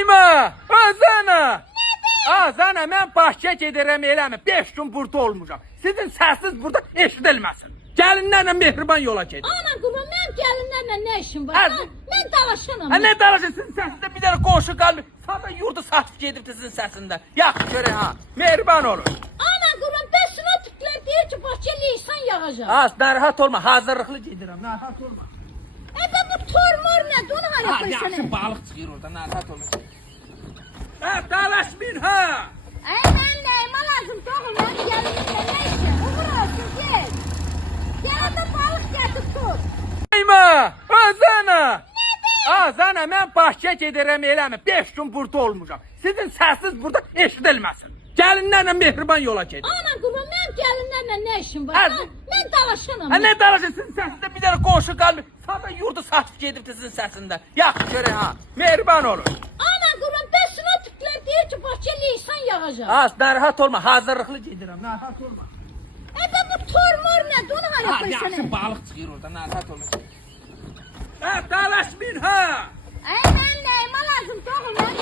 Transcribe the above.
Neyma, Azana. Azana, mən Bakıya gedirəm eləmi? 5 gün burada olmuşam. Sizin səsiz burada eşidilməsin. Gəlinlərlə mehriban yola gedin. Ana qurban, mənim gəlinlərlə nə işim var? Hə, Mən dalaşanam. Nə dalaşın, sizin səsində bir dənə qonşu qalmır. Sada yurdu satıb gedibdi sizin səsində. Yaxşı görək ha, mehriban olun. Ana qurban, bəs sinoptiklər deyir ki, Bakıya leysan yağacaq. Az, narahat olma, hazırlıqlı gedirəm, narahat olma. Ədə bu tormor nədir, onu hara Ha, qoysan? yaxşı balıq çıxır orada, narahat olma. Ha, dalaşmayın ha. Ay, mən nəyimə lazım, doğum, mən gəlinimlə nə işim? Uğur olsun, gel. Gəl də balıq gətir, tut. Neyma, Azana. Azana, mən Bakıya gedirəm eləmi? 5 gün burada olmuşam. Sizin səsiz burada eşidilməsin. Gəlinlərlə mehriban yola gedin. Ana qurban, mənim gəlinlərlə nə işim var? Hə, Mən dalaşanam. Nə dalaşın, sizin səsində bir dənə qonşu qalmır. Sada yurdu satıb gedibdi sizin səsində. Yaxşı görək ha, mehriban olun. Ana qurban, bəs sinoptiklər deyir ki, Bakıya leysan yağacaq. Az, narahat olma, hazırlıqlı gedirəm, narahat olma. Ədə bu tormor nədir, onu hara Ha, qoysan? yaxşı balıq çıxır orada, narahat olma. Ha, dalaşmayın ha. Ay, mən nəyimə lazım, doğum, mən